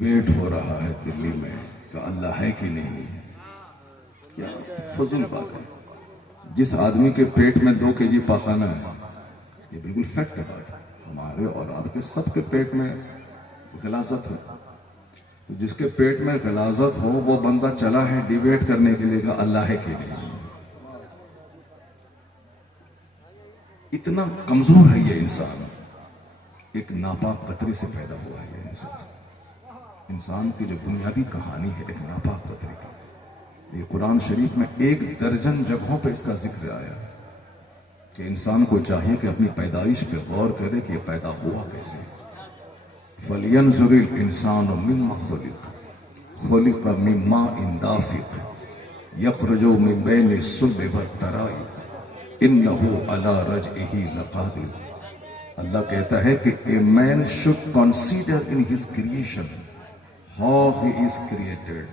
Debate ہو رہا ہے دلی میں کہ اللہ ہے کہ نہیں. کیا فضول بات ہے. جس آدمی کے پیٹ میں 2 kg پاخانہ ہے، یہ بالکل فیکٹ بات ہے. ہمارے اور آپ کے سب کے پیٹ میں غلاظت ہے. تو جس کے پیٹ میں غلاظت ہو وہ بندہ چلا ہے ڈیبیٹ کرنے کے لیے کہ اللہ ہے کہ نہیں. اتنا کمزور ہے یہ انسان. ایک ناپاک قطرے سے پیدا ہوا ہے یہ انسان. انسان کی جو بنیادی کہانی ہے ایک ناپاک قطرے کی. یہ قرآن شریف میں 1 درجن جگہوں پہ اس کا ذکر آیا کہ انسان کو چاہیے کہ اپنی پیدائش پہ غور کرے کہ یہ پیدا ہوا کیسے. فَلْيَنْظُرِ الْإِنسَانُ مِمَّا خُلِقَ خُلِقَ مِن مَّاءٍ دَافِقٍ يَخْرُجُ مِن بَيْنِ الصُّلْبِ وَالتَّرَائِبِ إِنَّهُ عَلَىٰ رَجْعِهِ لَقَادِرٌ. اللہ کہتا ہے کہ a man should consider in his creation how he is created.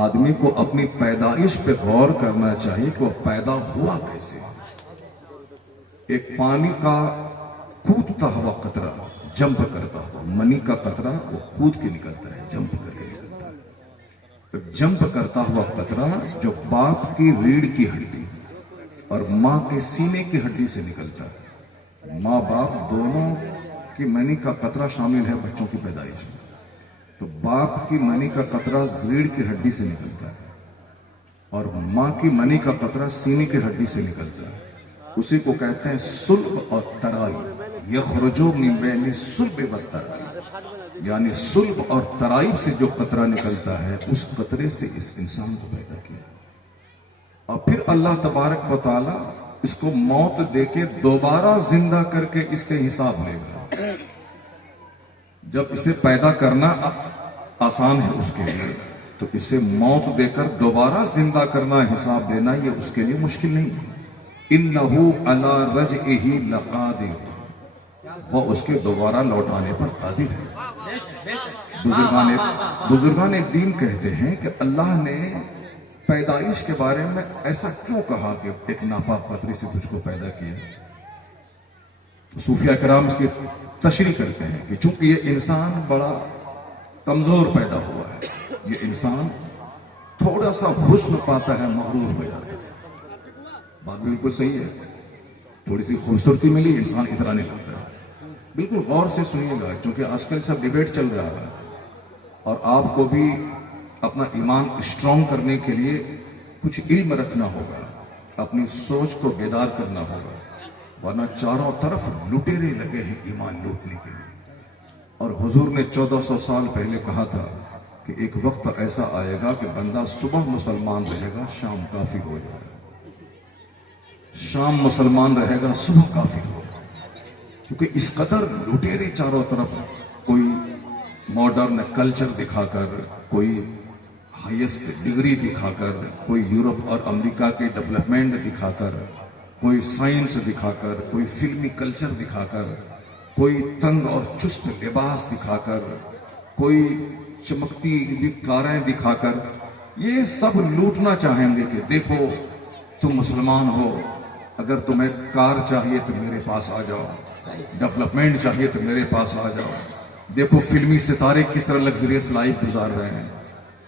آدمی کو اپنی پیدائش پہ غور کرنا چاہیے کہ وہ پیدا ہوا کیسے. ایک پانی کا کودتا ہوا قطرہ جمپ کرتا ہوا، منی کا قطرہ وہ کود کے نکلتا ہے، جمپ کر کے نکلتا ہے. جمپ کرتا ہوا قطرہ جو باپ کی ریڑھ کی ہڈی اور ماں کے سینے کی ہڈی سے نکلتا ہے. ماں باپ دونوں کی منی کا قطرہ شامل ہے بچوں کی پیدائش میں. تو باپ کی منی کا قطرہ ریڑھ کی ہڈی سے نکلتا ہے اور ماں کی منی کا قطرہ سینے کی ہڈی سے نکلتا ہے. اسی کو کہتے ہیں صلب اور ترائی. یخرج من بین الصلب والترائی، یعنی صلب اور ترائب سے جو قطرہ نکلتا ہے اس قطرے سے اس انسان کو پیدا کیا. اور پھر اللہ تبارک و تعالی اس کو موت دے کے دوبارہ زندہ کر کے اس سے حساب لے گا. جب اسے پیدا کرنا آسان ہے اس کے لیے تو اسے موت دے کر دوبارہ زندہ کرنا، حساب دینا، یہ اس کے لیے مشکل نہیں ہے. إِنَّهُ عَلَىٰ رَجْعِهِ لَقَادِرٌ. وہ اس کے دوبارہ لوٹانے پر قادر ہے. بزرگان دین کہتے ہیں کہ اللہ نے پیدائش کے بارے میں ایسا کیوں کہا کہ ایک ناپاک قطرے سے تجھ کو پیدا کیا. تو صوفیہ کرام اس کی تشریح کرتے ہیں کہ چونکہ یہ انسان بڑا کمزور پیدا ہوا ہے، یہ انسان تھوڑا سا حسن پاتا ہے مغرور ہو جاتا ہے. بات بالکل صحیح ہے. تھوڑی سی خوبصورتی ملی انسان اترانے لگتا ہے. بالکل غور سے سنیے گا چونکہ آج کل سب ڈیبیٹ چل رہا ہے اور آپ کو بھی اپنا ایمان اسٹرانگ کرنے کے لیے کچھ علم رکھنا ہوگا، اپنی سوچ کو بیدار کرنا ہوگا، ورنہ چاروں طرف لٹیرے لگے ہیں ایمان لوٹنے کے لیے. اور حضور نے 1400 سال پہلے کہا تھا کہ ایک وقت ایسا آئے گا کہ بندہ صبح مسلمان رہے گا شام کافر ہو جائے گا، شام مسلمان رہے گا صبح کافر ہو جائے گا. کیونکہ اس قدر لٹیرے چاروں طرف، کوئی ماڈرن کلچر دکھا کر، کوئی ہائیسٹ ڈگری دکھا کر، کوئی یورپ اور امریکہ کے ڈیولپمنٹ دکھا کر، کوئی سائنس دکھا کر، کوئی فلمی کلچر دکھا کر، کوئی تنگ اور چست لباس دکھا کر، کوئی چمکتی ہوئی کاریں دکھا کر، یہ سب لوٹنا چاہیں گے کہ دیکھو تم مسلمان ہو، اگر تمہیں کار چاہیے تو میرے پاس آ جاؤ، ڈیولپمنٹ چاہیے تو میرے پاس آ جاؤ. دیکھو فلمی ستارے کس طرح لگزریس لائف گزار رہے ہیں.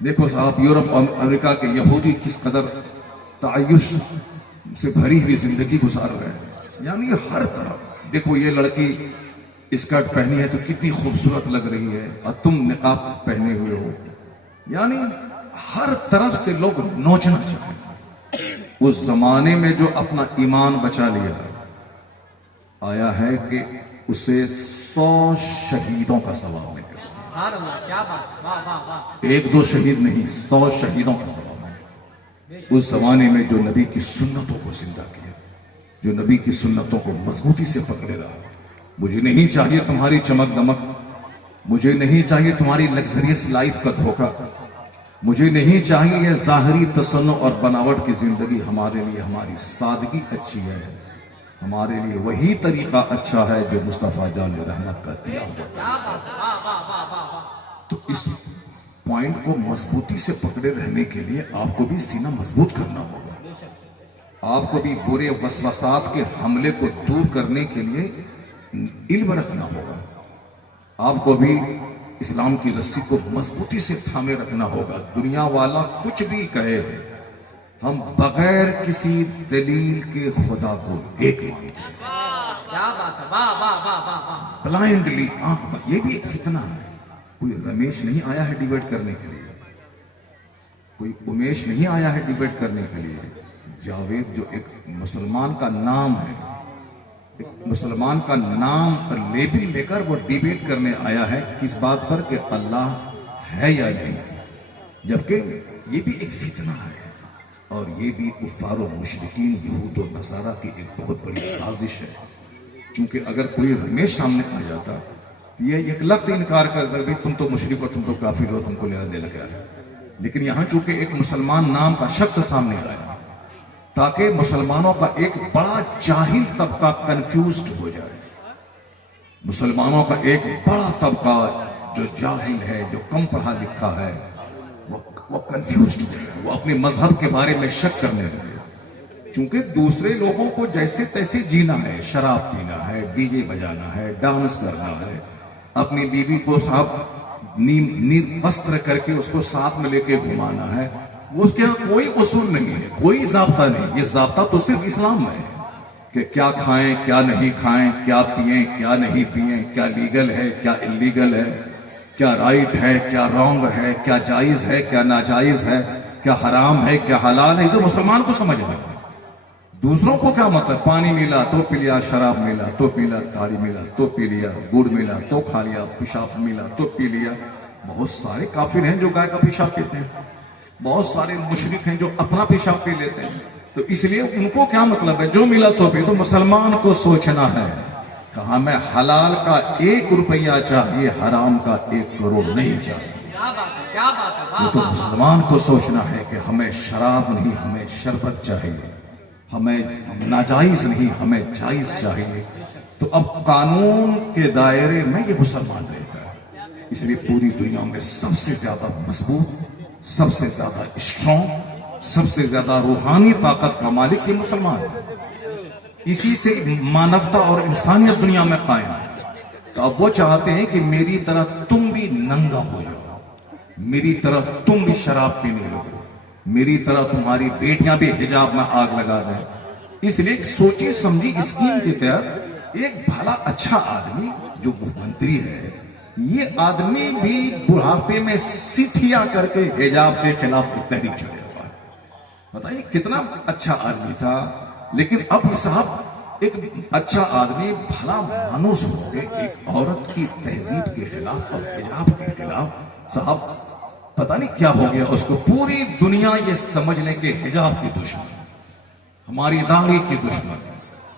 دیکھو آپ یورپ اور امریکہ کے یہودی کس قدر تعیش سے بھری ہوئی زندگی گزار رہے ہیں. یعنی ہر طرف دیکھو، یہ لڑکی اسکرٹ پہنی ہے تو کتنی خوبصورت لگ رہی ہے اور تم نقاب پہنے ہوئے ہو. یعنی ہر طرف سے لوگ نوچنا چاہتے ہیں. اس زمانے میں جو اپنا ایمان بچا لیا آیا ہے کہ اسے 100 شہیدوں کا ثواب ملے. 1-2 شہید نہیں، 100 شہیدوں کا ثواب ملے. اس زمانے میں جو نبی کی سنتوں کو زندہ کیا، جو نبی کی سنتوں کو مضبوطی سے پکڑے رہا. مجھے نہیں چاہیے تمہاری چمک دمک، مجھے نہیں چاہیے تمہاری لگزریس لائف کا دھوکہ، مجھے نہیں چاہیے یہ ظاہری تصنع اور بناوٹ کی زندگی. ہمارے لیے ہماری سادگی اچھی ہے، ہمارے لیے وہی طریقہ اچھا ہے جو مصطفیٰ جان رحمت کا دیا ہوا. تو اس پوائنٹ کو مضبوطی سے پکڑے رہنے کے لیے آپ کو بھی سینہ مضبوط کرنا ہوگا. آپ کو بھی برے وسوسات کے حملے کو دور کرنے کے لیے علم رکھنا ہوگا. آپ کو بھی اسلام کی رسی کو مضبوطی سے تھامے رکھنا ہوگا. دنیا والا کچھ بھی کہے, ہم بغیر کسی دلیل کے خدا کو ایک مانتے ہیں. کیا بات ہے, واہ واہ واہ واہ واہ. بلائنڈلی آنکھ. یہ بھی ایک فتنہ ہے. کوئی رمیش نہیں آیا ہے ڈیبیٹ کرنے کے لیے, کوئی امیش نہیں آیا ہے ڈیبیٹ کرنے کے لیے. جاوید جو ایک مسلمان کا نام ہے, ایک مسلمان کا نام اور لیبل لے کر وہ ڈیبیٹ کرنے آیا ہے کس بات پر کہ اللہ ہے یا نہیں. جبکہ یہ بھی ایک فتنہ ہے, اور یہ بھی کفار و مشرکین یہود و نصارہ کی ایک بہت بڑی سازش ہے. چونکہ اگر کوئی رمیش سامنے آ جاتا تو یہ ایک لفظ انکار کرتا کہ تم تو مشرک ہو, تم تو کافر ہو, تم کو لینا دینا کیا ہے. لیکن یہاں چونکہ ایک مسلمان نام کا شخص سامنے آیا تاکہ مسلمانوں کا ایک بڑا جاہل طبقہ کنفیوزڈ ہو جائے. مسلمانوں کا ایک بڑا طبقہ جو جاہل ہے, جو کم پڑھا لکھا ہے, وہ کنفیوزڈ ہو جائے, وہ اپنے مذہب کے بارے میں شک کرنے لگے. چونکہ دوسرے لوگوں کو جیسے تیسے جینا ہے, شراب پینا ہے, ڈی جے بجانا ہے, ڈانس کرنا ہے, اپنی بیوی کو صاحب نیم وستر کر کے اس کو ساتھ میں لے کے گھمانا ہے, وہ اس کے یہاں کوئی اصول نہیں ہے, کوئی ضابطہ نہیں. یہ ضابطہ تو صرف اسلام میں ہے کہ کیا کھائیں, کیا نہیں کھائیں, کیا پئیں, کیا نہیں پئیں, کیا لیگل ہے, کیا انلیگل ہے, کیا رائٹ ہے, کیا رانگ ہے, کیا جائز ہے, کیا ناجائز ہے, کیا حرام ہے, کیا حلال ہے. تو مسلمان کو سمجھنا ہے. دوسروں کو کیا مطلب, پانی ملا تو پی لیا, شراب ملا تو پی لیا, تاڑی ملا تو پی لیا, گڑ ملا تو کھا لیا, پیشاب ملا تو پی لیا. بہت سارے کافر ہیں جو گائے کا پیشاب پیتے ہیں, بہت سارے مشرک ہیں جو اپنا پیشاب پی لیتے ہیں. تو اس لیے ان کو کیا مطلب ہے, جو ملا تو پی. تو مسلمان کو سوچنا ہے کہ ہمیں حلال کا 1 روپیہ چاہیے, حرام کا 1 کروڑ نہیں چاہیے. کیا بات ہے, کیا بات ہے, واہ تو واہ. مسلمان کو سوچنا ہے کہ ہمیں شراب نہیں, ہمیں شربت چاہیے, ہمیں ناجائز نہیں, ہمیں جائز چاہیے. تو اب قانون کے دائرے میں یہ مسلمان رہتا ہے. اس لیے پوری دنیا میں سب سے زیادہ مضبوط, سب سے زیادہ اسٹرانگ, سب سے زیادہ روحانی طاقت کا مالک یہ مسلمان ہے. اسی سے مانوتا اور انسانیت دنیا میں قائم ہے. تو اب وہ چاہتے ہیں کہ میری طرح تم بھی ننگا ہو جاؤ, میری طرح تم بھی شراب پینے لگو, میری طرح تمہاری بیٹیاں بھی حجاب میں آگ لگا دیں. اس لیے ایک سوچی سمجھی اسکیم کے تحت ایک بھلا اچھا آدمی جو منتری ہے, یہ آدمی بھی بڑھاپے میں سٹھیا کر کے حجاب کے خلاف ایک تحریک چلے ہوا ہے. بتائیے کتنا اچھا آدمی تھا. لیکن اب صاحب ایک اچھا آدمی بھلا مانوس ہو کے ایک عورت کی تہذیب کے خلاف اور حجاب کے خلاف, صاحب پتہ نہیں کیا ہو گیا اس کو. پوری دنیا یہ سمجھ لے کہ حجاب کی دشمن, ہماری داڑھی کی دشمن,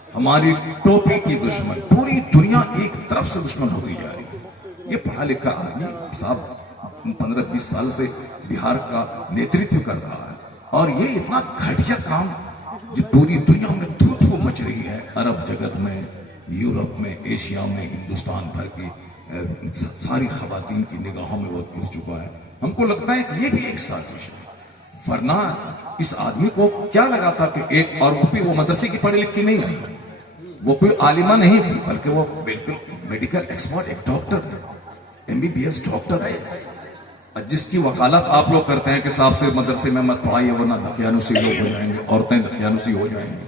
ہماری ٹوپی کی دشمن, پوری دنیا ایک طرف سے دشمن ہوتی جا رہی ہے. یہ پڑھا لکھا آدمی صاحب 15-20 سال سے بہار کا نیترتو کر رہا ہے, اور یہ اتنا گھٹیا کام جو پوری دنیا میں دھو دھو مچ رہی ہے, عرب جگت میں, یورپ میں, ایشیا میں, ہندوستان بھر کی ساری خواتین کی نگاہوں میں وہ گر چکا ہے. ہم کو لگتا ہے کہ یہ بھی ایک سازش ہے, ورنہ اس آدمی کو کیا لگا تھا کہ ایک, اور وہ مدرسے کی پڑھی لکھی نہیں ہے, وہ کوئی عالمہ نہیں تھی, بلکہ وہ بالکل میڈیکل ایکسپرٹ, ایک ڈاکٹر ہے, MBBS ڈاکٹر ہے, جس کی وکالت آپ لوگ کرتے ہیں کہ صاحب سے مدرسے میں مت پڑھائیے ورنہ دقیانوسی لوگ ہو جائیں گے, عورتیں دقیانوسی ہو جائیں گی,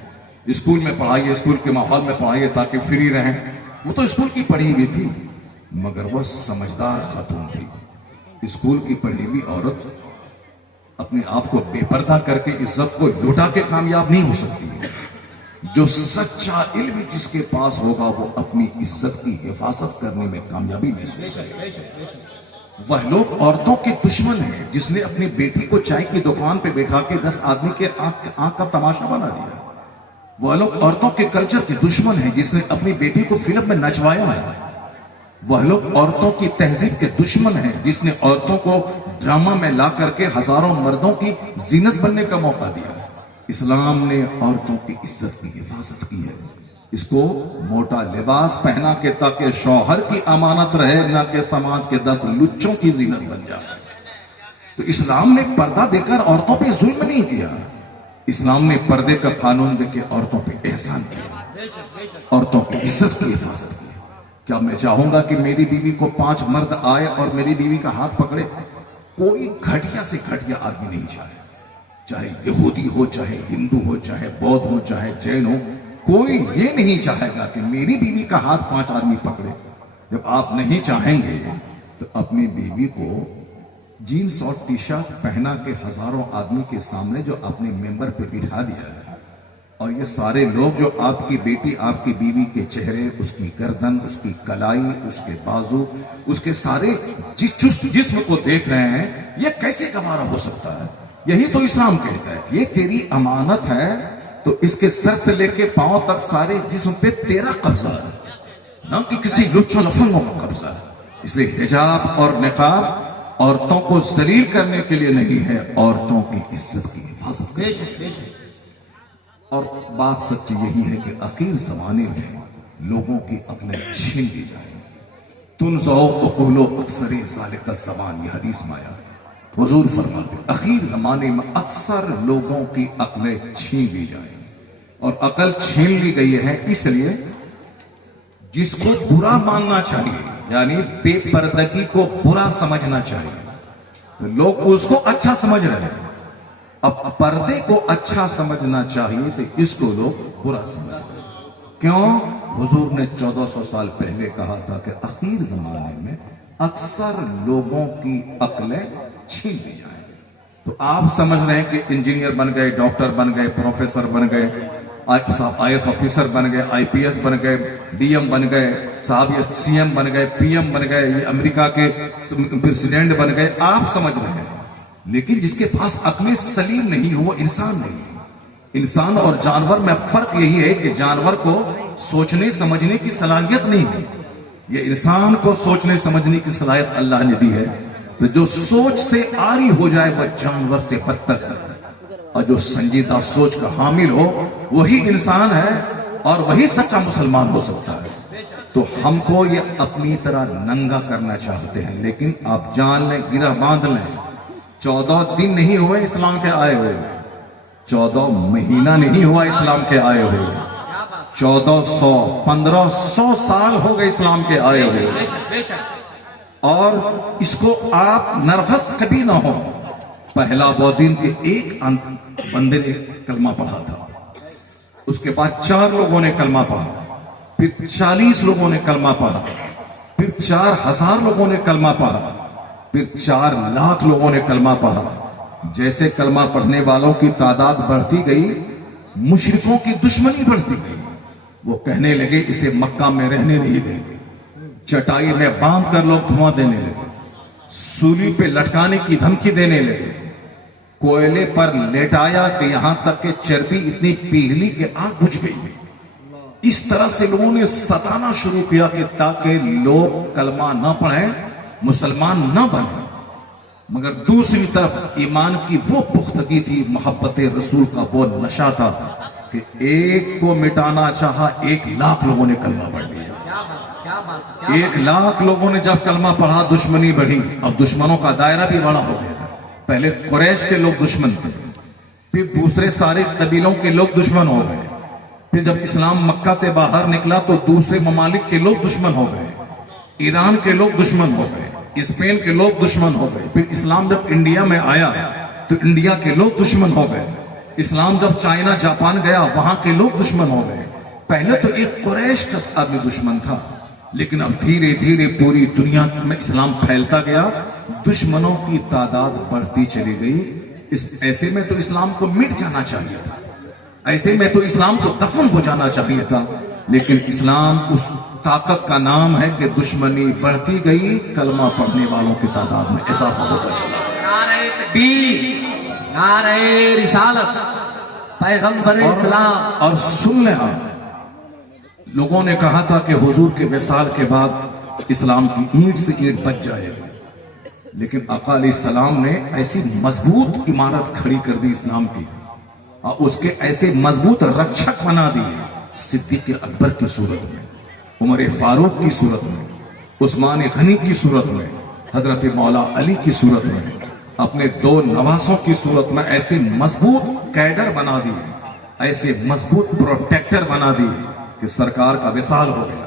اسکول میں پڑھائیے, اسکول کے ماحول میں پڑھائیے تاکہ فری رہیں. وہ تو اسکول کی پڑھی ہوئی تھی, مگر وہ سمجھدار خاتون تھی. اسکول کی پڑھی ہوئی عورت اپنے آپ کو بے پردہ کر کے عزت کو لوٹا کے کامیاب نہیں ہو سکتی ہے. جو سچا علم جس کے پاس ہوگا وہ اپنی عزت کی حفاظت کرنے میں کامیابی محسوس کرے گا. وہ لوگ عورتوں کے دشمن ہیں جس نے اپنی بیٹی کو چائے کی دکان پہ بیٹھا کے 10 آدمی کے آنکھ کا تماشا بنا دیا. وہ لوگ عورتوں کے کلچر کے دشمن ہیں جس نے اپنی بیٹی کو فلم میں نچوایا ہے. وہ لوگ عورتوں کی تہذیب کے دشمن ہیں جس نے عورتوں کو ڈرامہ میں لا کر کے ہزاروں مردوں کی زینت بننے کا موقع دیا. اسلام نے عورتوں کی عزت کی حفاظت کی ہے, اس کو موٹا لباس پہنا کے تاکہ شوہر کی امانت رہے, نہ کہ سماج کے 10 لچوں کی زینت بن جائے. تو اسلام نے پردہ دے کر عورتوں پہ ظلم نہیں کیا, اسلام نے پردے کا قانون دے کے عورتوں پہ احسان کیا, عورتوں کی عزت کی حفاظت کی. کیا میں چاہوں گا کہ میری بیوی کو 5 مرد آئے اور میری بیوی کا ہاتھ پکڑے؟ کوئی گھٹیا سے گھٹیا آدمی نہیں چاہے، چاہے یہودی ہو، چاہے ہندو ہو، چاہے بودھ ہو، چاہے جین ہو، کوئی یہ نہیں چاہے گا کہ میری بیوی کا ہاتھ 5 آدمی پکڑے۔ جب آپ نہیں چاہیں گے تو اپنی بیوی کو جینس اور ٹی شرٹ پہنا کے ہزاروں آدمی کے سامنے جو اپنے ممبر پہ بٹھا دیا ہے، اور یہ سارے لوگ جو آپ کی بیٹی، آپ کی بیوی کے چہرے، اس کی گردن، اس کی کلائی، اس کے بازو، اس کے سارے چست جسم کو دیکھ رہے ہیں، یہ کیسے گوارا ہو سکتا ہے؟ یہی تو اسلام کہتا ہے کہ یہ تیری امانت ہے، تو اس کے سر سے لے کے پاؤں تک سارے جسم پہ تیرا قبضہ ہے، نہ کہ کسی لچوں لفنگوں کا قبضہ ہے۔ اس لیے حجاب اور نقاب عورتوں کو ذلیل کرنے کے لیے نہیں ہے، عورتوں کی عزت کی حفاظت کے بے لیے۔ شک بے شک اور بات سچ یہی ہے کہ اخیر زمانے میں لوگوں کی عقلیں چھین لی جائیں گی۔ تنزع عقول اکثر ذالک الزمان، یہ حدیث میں آیا، حضور فرماتے اخیر زمانے میں اکثر لوگوں کی عقلیں چھین لی جائیں گی، اور عقل چھین لی گئی ہے اس لیے جس کو برا ماننا چاہیے، یعنی بے پردگی کو برا سمجھنا چاہیے، تو لوگ اس کو اچھا سمجھ رہے ہیں۔ اب پردے کو اچھا سمجھنا چاہیے تو اس کو لوگ برا سمجھ رہے ہیں۔ کیوں؟ حضور نے 1400 سال پہلے کہا تھا کہ اخیر زمانے میں اکثر لوگوں کی عقلیں چھین لی جائیں گی۔ تو آپ سمجھ رہے ہیں کہ انجینئر بن گئے، ڈاکٹر بن گئے، پروفیسر بن گئے، آئی ایس آفیسر بن گئے، آئی پی ایس بن گئے، ڈی ایم بن گئے، صاحب یہ سی ایم بن گئے، پی ایم بن گئے، یہ امریکہ کے پریزیڈنٹ بن گئے، آپ سمجھ رہے ہیں، لیکن جس کے پاس عقل سلیم نہیں ہو وہ انسان نہیں ہے۔ انسان اور جانور میں فرق یہی ہے کہ جانور کو سوچنے سمجھنے کی صلاحیت نہیں ہے، یہ انسان کو سوچنے سمجھنے کی صلاحیت اللہ نے دی ہے۔ تو جو سوچ سے عاری ہو جائے وہ جانور سے بدتر ہے، اور جو سنجیدہ سوچ کا حامل ہو وہی انسان ہے اور وہی سچا مسلمان ہو سکتا ہے۔ تو ہم کو یہ اپنی طرح ننگا کرنا چاہتے ہیں، لیکن آپ جان لیں، گرہ باندھ لیں، 14 دن نہیں ہوئے اسلام کے آئے ہوئے، 14 مہینہ نہیں ہوا اسلام کے آئے ہوئے، 1400 1500 سال ہو گئے اسلام کے آئے ہوئے، بے شک بے شک اور اس کو آپ نرفس کبھی نہ ہو۔ پہلا وہ دن کہ ایک بندے نے کلمہ پڑھا تھا، اس کے بعد 4 لوگوں نے کلمہ پڑھا، پھر 40 لوگوں نے کلمہ پڑھا، پھر 4000 لوگوں نے کلمہ پڑھا، پھر 4 لاکھ لوگوں نے کلمہ پڑھا۔ جیسے کلمہ پڑھنے والوں کی تعداد بڑھتی گئی، مشرکوں کی دشمنی بڑھتی گئی، وہ کہنے لگے اسے مکہ میں رہنے نہیں دیں گے، چٹائی میں باندھ کر لوگ دھواں دینے لگے، سولی پہ لٹکانے کی دھمکی دینے لگے، کوئلے پر لیٹایا کہ یہاں تک کہ چربی اتنی پگھلی کہ آگ بجھ گئی۔ اس طرح سے لوگوں نے ستانا شروع کیا کہ تاکہ لوگ کلمہ نہ پڑھیں، مسلمان نہ بنے، مگر دوسری طرف ایمان کی وہ پختگی تھی، محبت رسول کا وہ نشہ تھا کہ ایک کو مٹانا چاہا، 1 لاکھ لوگوں نے کلمہ پڑھ لیا۔ کیا بات کیا بات کیا 1 لاکھ لوگوں نے جب کلمہ پڑھا، دشمنی بڑھی، اب دشمنوں کا دائرہ بھی بڑا ہو گیا۔ پہلے قریش کے لوگ دشمن تھے، پھر دوسرے سارے قبیلوں کے لوگ دشمن ہو گئے، پھر جب اسلام مکہ سے باہر نکلا تو دوسرے ممالک کے لوگ دشمن ہو گئے، ایران کے لوگ دشمن ہو گئے، اسپین کے لوگ دشمن ہو گئے، پھر اسلام جب انڈیا میں آیا تو انڈیا کے لوگ دشمن ہو گئے، اسلام جب چائنا جاپان گیا وہاں کے لوگ دشمن ہو گئے۔ پہلے تو ایک قریش کا آدمی دشمن تھا، لیکن اب دھیرے دھیرے پوری دنیا میں اسلام پھیلتا گیا، دشمنوں کی تعداد بڑھتی چلی گئی۔ ایسے میں تو اسلام کو مٹ جانا چاہیے تھا، ایسے میں تو اسلام کو دفن ہو جانا چاہیے تھا، لیکن اسلام اس طاقت کا نام ہے کہ دشمنی بڑھتی گئی، کلمہ پڑھنے والوں کی تعداد میں اضافہ ہوتا چلا۔ نعرہ تکبیر، نعرہ رسالت، پیغمبر اسلام۔ اور سن لیں آپ، لوگوں نے کہا تھا کہ حضور کے وصال کے بعد اسلام کی اینٹ سے اینٹ بچ جائے گی، لیکن آقا علیہ السلام نے ایسی مضبوط عمارت کھڑی کر دی اسلام کی، اور اس کے ایسے مضبوط رکشک بنا دیے، صدیق اکبر کی صورت میں، عمر فاروق کی صورت میں، عثمان غنی کی صورت میں، حضرت مولا علی کی صورت میں، اپنے 2 نواسوں کی صورت میں ایسے مضبوط کیڈر بنا دیے، ایسے مضبوط پروٹیکٹر بنا دیے کہ سرکار کا وصال ہو گیا۔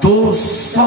200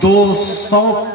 200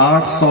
800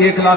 1,00,000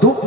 2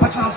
50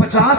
50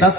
10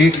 1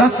10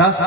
10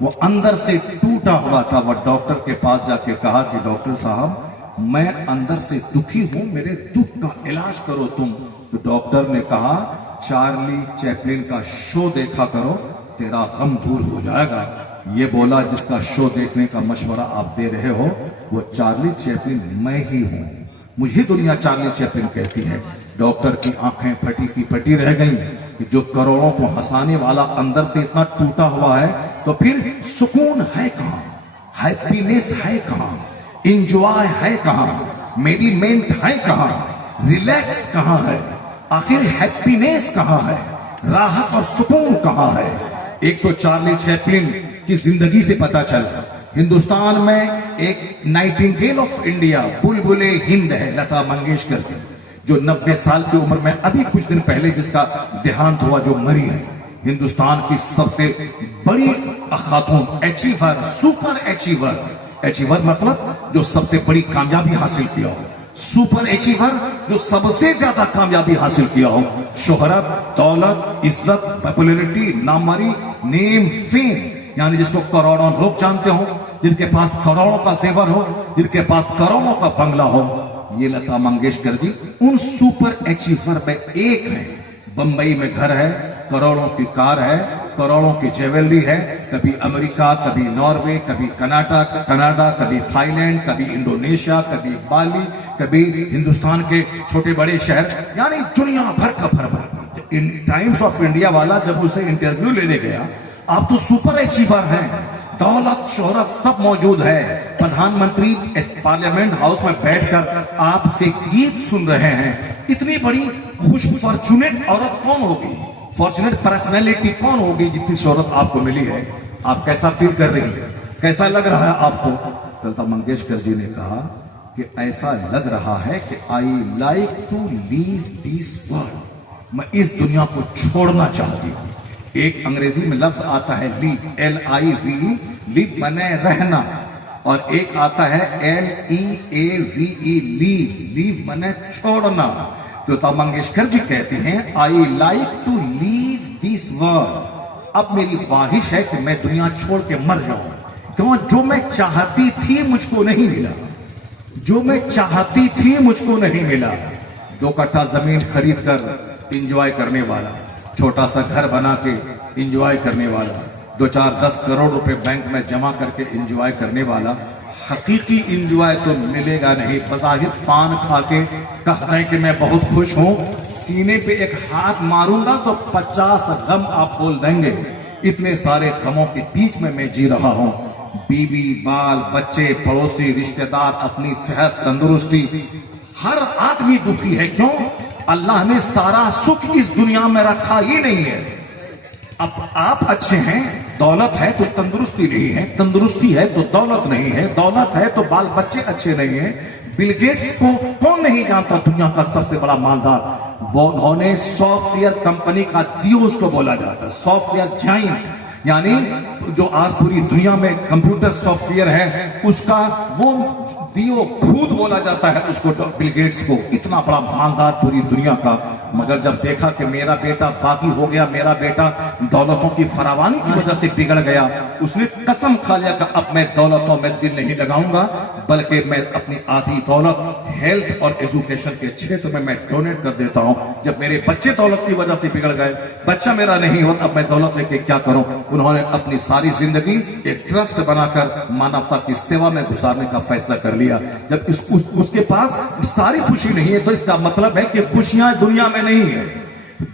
وہ اندر سے ٹوٹا ہوا تھا. وہ ڈاکٹر کے پاس جا کے کہا کہ ڈاکٹر صاحب میں اندر سے دکھی ہوں, میرے دکھ کا علاج کرو تم. تو ڈاکٹر نے کہا چارلی چیپلن کا شو دیکھا کرو, تیرا غم دور ہو جائے گا. یہ بولا جس کا شو دیکھنے کا مشورہ آپ دے رہے ہو وہ چارلی چیپلن میں ہی ہوں, مجھے دنیا چارلی چیپلن کہتی ہے. ڈاکٹر کی آنکھیں پھٹی کی پھٹی رہ گئیں کہ جو کروڑوں کو ہنسانے والا اندر سے اتنا ٹوٹا ہوا ہے تو پھر سکون ہے کہاں, ہیپینس ہے کہاں, انجوائے ہے کہاں, میریمنٹ ہے کہاں, ریلیکس کہاں ہے, آخر ہیپینس کہاں ہے, راحت اور سکون کہاں ہے. ایک تو چارلی چیپلن کی زندگی سے پتا چلا. ہندوستان میں ایک نائٹنگیل آف انڈیا, بلبل ہند ہے لتا منگیشکر کی, جو 90 سال کی عمر میں ابھی کچھ دن پہلے جس کا دیہانت ہوا, جو مری ہے. ہندوستان کی سب سے بڑی خاتون, اچیور, سپر ایچیور. ایچیور مطلب جو سب سے بڑی کامیابی حاصل کیا ہو, سپر ایچیور جو سب سے زیادہ کامیابی حاصل کیا ہو. شہرت, دولت, عزت, پاپولیرٹی, ناموری, نیم, فیم, یعنی جس کو کروڑوں لوگ جانتے ہوں, جن کے پاس کروڑوں کا زیور ہو, جن کے پاس کروڑوں کا بنگلہ ہو. یہ لتا منگیشکر جی ان سپر ایچیور میں ایک ہے. بمبئی میں گھر ہے, کروڑوں کی کار ہے, کروڑوں کی جیولری ہے, کبھی امریکہ, کبھی ناروے, کبھی کینیڈا, کبھی تھائی لینڈ, کبھی انڈونیشیا, کبھی بالی, کبھی ہندوستان کے چھوٹے بڑے شہر, یعنی دنیا بھر کا بھر. ٹائمز آف انڈیا والا جب اسے انٹرویو لینے گیا, آپ تو سپر ایچیور ہیں, دولت, شہرت سب موجود ہے, پردھان منتری پارلیمنٹ ہاؤس میں بیٹھ کر آپ سے گیت سن رہے ہیں, اتنی بڑی خوش فارچونیٹ عورت کون ہوگی, فارچونیٹ پرسنالٹی کون ہوگی جتنی شہرت آپ کو ملی ہے. آپ کیسا فیل کر رہی ہیں, کیسا لگ رہا ہے آپ کو؟ لتا منگیشکر جی نے کہا کہ ایسا لگ رہا ہے کہ I like to live this world, میں اس دنیا کو چھوڑنا چاہتی ہوں. ایک انگریزی میں لفظ آتا ہے لیو, LIVE, لیو منے رہنا, اور ایک آتا ہے LEAVE, لیو منے چھوڑنا. لتا منگیشکر جی کہتے ہیں I like to live this world, اب میری خواہش ہے کہ میں دنیا چھوڑ کے مر جاؤں, کیوں جو میں چاہتی تھی مجھ کو نہیں ملا, جو میں چاہتی تھی مجھ کو نہیں ملا. 2 کٹھا زمین خرید کر انجوائے کرنے والا, چھوٹا سا گھر بنا کے انجوائے کرنے والا, 2-4-10 کروڑ روپے بینک میں جمع کر کے انجوائے کرنے والا, حقیقی انجوائے تو ملے گا نہیں. بظاہر پان کھا کے کہتا ہے کہ میں بہت خوش ہوں, سینے پہ ایک ہاتھ ماروں گا تو 50 غم آپ بول دیں گے. اتنے سارے غموں کے بیچ میں جی رہا ہوں. بیوی, بال, بچے, پڑوسی, رشتہ دار, اپنی صحت, تندرستی, ہر آدمی دکھی ہے. کیوں؟ اللہ نے سارا سکھ اس دنیا میں رکھا ہی نہیں ہے. اب آپ اچھے ہیں, دولت ہے تو تندرستی نہیں ہے, تندرستی ہے تو دولت نہیں ہے, دولت ہے تو بال بچے اچھے نہیں ہیں. بل گیٹس کو کون نہیں جانتا, دنیا کا سب سے بڑا مالدار. وہ انہوں نے سافٹ ویئر کمپنی کا دیو اس کو بولا جاتا ہے, سافٹ ویئر جائنٹ, یعنی جو آج پوری دنیا میں کمپیوٹر سافٹ ویئر ہے اس کا وہ دیو بھوت بولا جاتا ہے اس کو, بل گیٹس کو. اتنا بڑا مالدار پوری دنیا کا, مگر جب دیکھا کہ میرا بیٹا باقی ہو گیا, میرا بیٹا دولتوں کی فراوانی کی وجہ سے بگڑ گیا, اس نے قسم کھا لیا کہ اب میں دولتوں میں دل نہیں لگاؤں گا, بلکہ میں اپنی آدھی دولت ہیلتھ اور ایجوکیشن کے چھیتر میں ڈونیٹ کر دیتا ہوں. جب میرے بچے دولت کی وجہ سے بگڑ گئے, بچہ میرا نہیں ہو, اب میں دولت لے کے کیا کروں. انہوں نے اپنی ساری زندگی ایک ٹرسٹ بنا کر مانوتا کی سیوا میں گزارنے کا فیصلہ کر لیا. جب اس کے پاس ساری خوشی نہیں ہے تو اس کا مطلب ہے کہ خوشیاں دنیا میں نہیں ہے.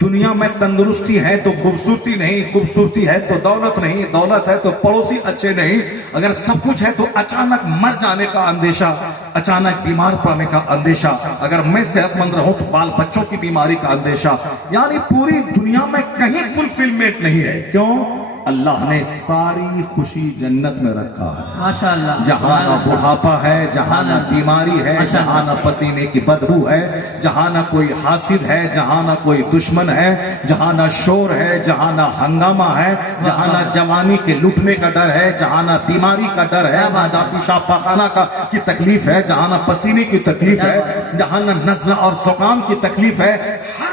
دنیا میں تندرستی ہے تو خوبصورتی نہیں, خوبصورتی ہے تو دولت نہیں, دولت ہے تو پڑوسی اچھے نہیں. اگر سب کچھ ہے تو اچانک مر جانے کا اندیشہ, اچانک بیمار پڑنے کا اندیشہ, اگر میں صحت مند رہوں تو بال بچوں کی بیماری کا اندیشہ. یعنی پوری دنیا میں کہیں فلفلمنٹ نہیں ہے. کیوں؟ اللہ نے ساری خوشی جنت میں رکھا ہے. ماشاءاللہ, جہاں نہ بڑھاپا ہے, جہاں نہ بیماری ہے, جہاں نہ پسینے کی بدبو ہے, جہاں نہ کوئی حاسد ہے, جہاں نہ کوئی دشمن ہے, جہاں نہ شور ہے, جہاں نہ ہنگامہ ہے, جہاں نہ جوانی کے لٹنے کا ڈر ہے, جہاں نہ بیماری کا ڈر ہے, نہ پیشاب پاخانہ کی تکلیف ہے, جہاں نہ پسینے کی تکلیف ہے, جہاں نہ نزلہ اور زکام کی تکلیف ہے. ہر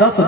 10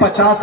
50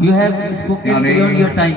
You have spoken beyond your time.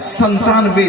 97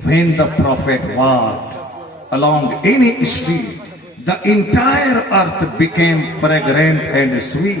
When the prophet walked along any street, the entire earth became fragrant and sweet.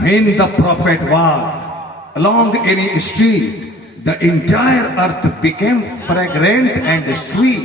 When the prophet walked along any street, the entire earth became fragrant and sweet.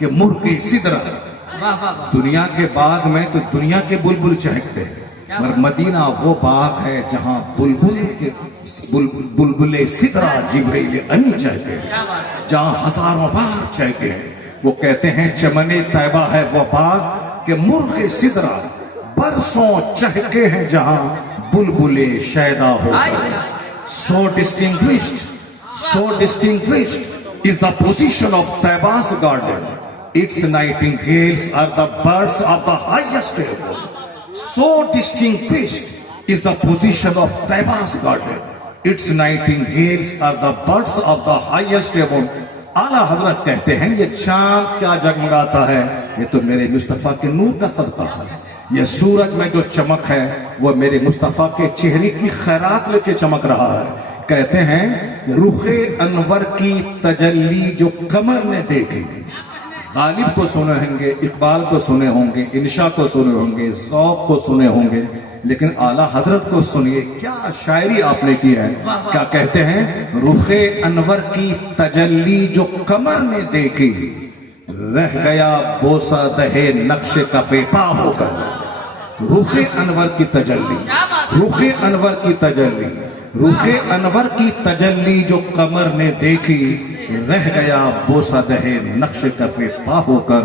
کہ مرغ سدرہ، واہ واہ واہ، دنیا کے باغ میں تو دنیا کے بلبل چہکتے ہیں، مگر مدینہ وہ باغ ہے جہاں بلبل سدرہ جبریل امی چہکتے ہیں، کیا بات ہے، جہاں ہزاروں باغ چہکتے ہیں۔ وہ کہتے ہیں چمن طیبہ ہے وہ باغ کہ مرغ سدرہ برسوں چہکے ہیں جہاں بلبل شیدا ہو کر۔ So distinguished is the position of Taiba's garden. Its nightingales are the birds of the highest heaven. So distinguished is the position of Taiba's garden. Its nightingales are the birds of the highest heaven. اعلیٰ حضرت کہتے ہیں یہ چاند کیا جگمگاتا ہے، یہ تو میرے مصطفیٰ کے نور کا صدقہ ہے۔ یہ سورج میں جو چمک ہے وہ میرے مصطفیٰ کے چہرے کی خیرات لے کے چمک رہا ہے۔ کہتے ہیں رخ انور کی تجلی جو قمر نے دیکھی، غالب کو سنے ہوں گے، اقبال کو سنے ہوں گے، انشا کو سنے ہوں گے، ذوق کو سنے ہوں گے، لیکن اعلیٰ حضرت کو سنیے کیا شاعری آپ نے کی ہے۔ کیا کہتے ہیں رخ انور کی تجلی جو قمر نے دیکھی، رہ گیا بوسہ دہے نقش کفے پا ہو کر۔ رخ انور کی تجلی، رخ انور کی تجلی، رخ انور کی تجلی جو قمر نے دیکھی، رہ گیا بوسہ دہے نقش کفے پا ہو کر۔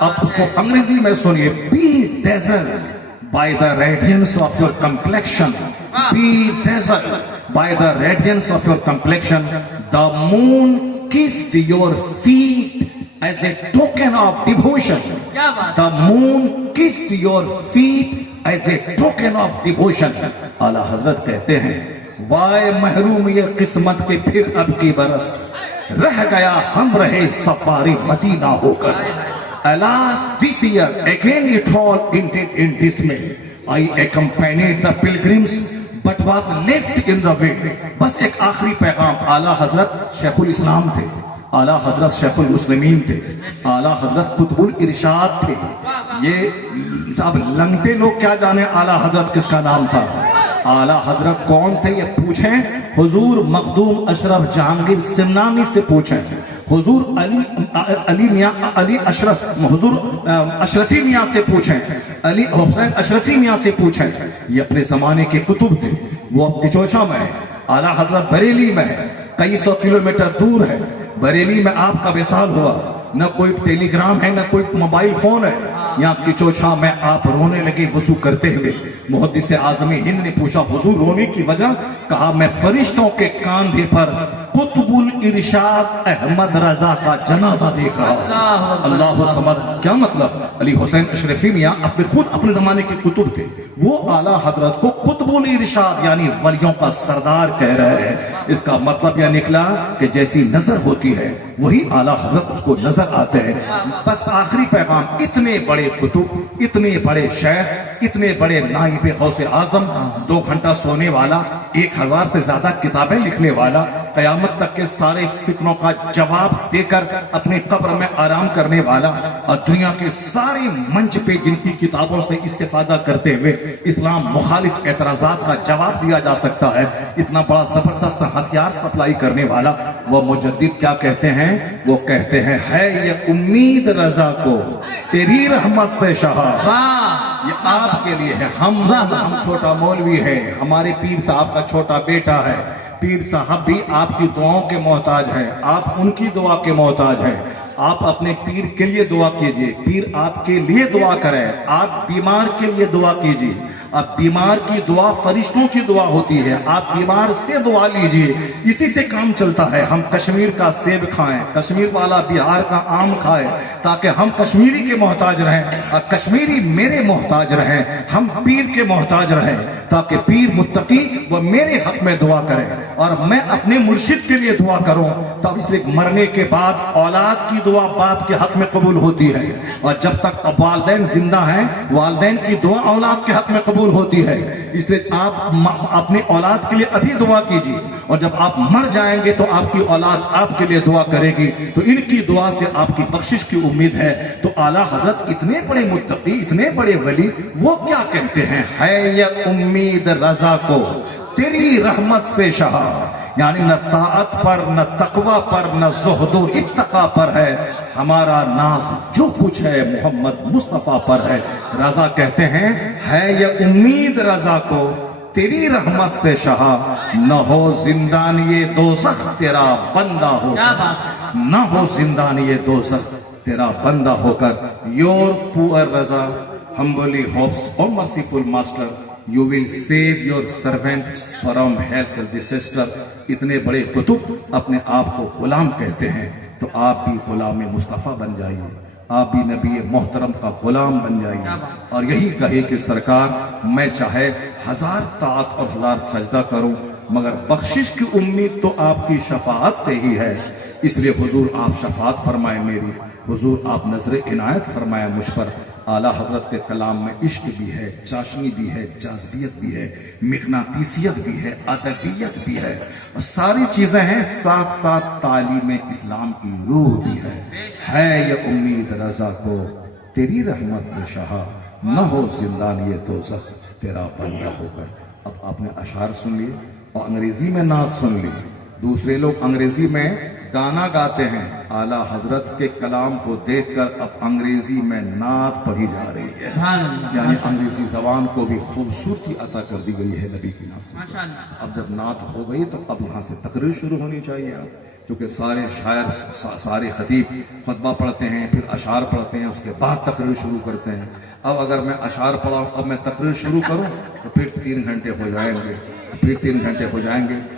اب اس کو انگریزی میں سنیے، be ڈیزلڈ by the radiance of your complexion, be dazzled by the radiance of your complexion. The moon kissed your feet as a token of devotion. The moon kissed your feet as a token of devotion. اعلیٰ حضرت کہتے ہیں وائے محروم یہ قسمت کے پھر اب کی برس، رہ گیا ہم رہے سفاری مدینہ ہو کر۔ Alas, this year again it all ended in dismay. I accompanied the pilgrims but was left in the way. بس ایک آخری پیغام، اعلیٰ حضرت شیخ الاسلام تھے، اعلیٰ حضرت شیخ المسلمین تھے، اعلیٰ حضرت قطب الارشاد تھے۔ یہ اب لنگتے لوگ کیا جانے اعلیٰ حضرت کس کا نام تھا، اعلیٰ حضرت کون تھے یہ پوچھیں حضور مخدوم اشرف جہانگیر سمنانی سے پوچھیں، حضور علی اشرف حضور اشرفی میاں سے پوچھیں، علی حسین اشرفی میاں سے پوچھیں۔ یہ اپنے زمانے کے کتب تھے، وہ اب کچوچا میں ہے، اعلیٰ حضرت بریلی میں ہے، کئی سو کلومیٹر دور ہے۔ بریلی میں آپ کا وصال ہوا، نہ کوئی ٹیلی گرام ہے نہ کوئی موبائل فون ہے، یہاں کچوچا میں آپ رونے لگے وضو کرتے ہوئے۔ محدث اعظم ہند نے پوچھا حضور رونے کی وجہ؟ کہا میں فرشتوں کے کاندھے پر قطب الارشاد احمد رضا کا جنازہ دیکھ رہا ہوں۔ اللہ صمد، کیا مطلب؟ علی حسین اشرفی میاں خود اپنے زمانے کے کتب تھے، وہ اعلیٰ حضرت کو قطب الارشاد یعنی ولیوں کا سردار کہہ رہے ہیں۔ اس کا مطلب یہ نکلا کہ جیسی نظر ہوتی ہے وہی اعلیٰ حضرت اس کو نظر آتے ہیں۔ بس آخری پیغام، اتنے بڑے کتب، اتنے بڑے شیخ، اتنے بڑے نائب غوث اعظم، 2 گھنٹہ سونے والا، 1000 سے زیادہ کتابیں لکھنے والا، قیامت تک کے سارے فتنوں کا جواب دے کر اپنی قبر میں آرام کرنے والا، اور دنیا کے سارے منچ پہ جن کی کتابوں سے استفادہ کرتے ہوئے اسلام مخالف اعتراضات کا جواب دیا جا سکتا ہے، اتنا بڑا زبردست ہتھیار سپلائی کرنے والا، وہ مجدد کیا کہتے ہیں؟ وہ کہتے ہیں ہے یہ امید رضا کو تیری رحمت سے شہا۔ یہ آپ کے لیے ہے، ہم چھوٹا مولوی ہے، ہمارے پیر صاحب کا چھوٹا بیٹا ہے، پیر صاحب بھی آپ کی دعاؤں کے محتاج ہے، آپ ان کی دعا کے محتاج ہے۔ آپ اپنے پیر کے لیے دعا کیجئے، پیر آپ کے لیے دعا کرے، آپ بیمار کے لیے دعا کیجئے۔ اب بیمار کی دعا فرشتوں کی دعا ہوتی ہے، آپ بیمار سے دعا لیجئے، اسی سے کام چلتا ہے۔ ہم کشمیر کا سیب کھائیں، کشمیر والا بہار کا آم کھائے، تاکہ ہم کشمیری کے محتاج رہیں اور کشمیری میرے محتاج رہیں، ہم پیر کے محتاج رہیں، تاکہ پیر متقی وہ میرے حق میں دعا کرے اور میں اپنے مرشد کے لیے دعا کروں۔ تب اس لیے مرنے کے بعد اولاد کی دعا باپ کے حق میں قبول ہوتی ہے، اور جب تک والدین زندہ ہیں والدین کی دعا اولاد کے حق میں قبول ہوتی ہے۔ اس لیے آپ اپنی اولاد کے لیے ابھی دعا کیجیے، اور جب آپ مر جائیں گے تو آپ کی اولاد آپ کے لیے دعا کرے گی، تو ان کی دعا سے آپ کی بخشش کی امید ہے۔ تو اعلیٰ حضرت اتنے بڑے متقی، اتنے بڑے ولی، وہ کیا کہتے ہیں؟ ہے یہ امید رضا کو تیری رحمت سے شہا، یعنی نہ طاعت پر، نہ تقوی پر، نہ زہد و اتقا پر ہے، ہمارا ناز جو کچھ ہے محمد مصطفیٰ پر ہے. رضا کہتے ہیں ہے یہ امید رضا کو تیری رحمت سے شہا, نہ ہو زندانی دوزخ تیرا بندہ ہو کیا کر, بات ہے. نہ ہو زندانی دوزخ تیرا بندہ ہو کر. Your poor Raza humbly hopes, O merciful master, you will save your servant from hell's disaster. اتنے بڑے کتب اپنے آپ کو غلام کہتے ہیں, تو آپ بھی غلام مصطفیٰ بن جائیے, آپ بھی نبی محترم کا غلام بن جائیے, اور یہی کہے کہ سرکار میں چاہے 1000 طاعت اور 1000 سجدہ کروں مگر بخشش کی امید تو آپ کی شفاعت سے ہی ہے. اس لیے حضور آپ شفاعت فرمائے میری, حضور آپ نظر عنایت فرمائے مجھ پر. اعلیٰ حضرت کے کلام میں عشق بھی ہے, چاشنی بھی ہے, جاذبیت بھی ہے, مغناطیسیت بھی ہے, ادبیت بھی ہے, اور ساری چیزیں ہیں, ساتھ ساتھ تعلیم اسلام کی روح بھی ہے. ہے یہ امید رضا کو تیری رحمت سے شہا, نہ ہو زندانی دوزخ تیرا بندہ ہو کر. اب آپ نے اشعار سن لیے اور انگریزی میں نعت سن لی. دوسرے لوگ انگریزی میں گانا گاتے ہیں, اعلیٰ حضرت کے کلام کو دیکھ کر اب انگریزی میں نعت پڑھی جا رہی ہے. سبحان اللہ. یعنی انگریزی زبان کو بھی خوبصورتی عطا کر دی گئی ہے نبی کی نعت. ماشاء اللہ. اب جب نعت ہو گئی تو اب یہاں سے تقریر شروع ہونی چاہیے, کیونکہ سارے شاعر سارے خطیب خطبہ پڑھتے ہیں, پھر اشعار پڑھتے ہیں, اس کے بعد تقریر شروع کرتے ہیں. اب اگر میں اشعار پڑھاؤں اب میں تقریر شروع کروں تو پھر 3 گھنٹے ہو جائیں گے,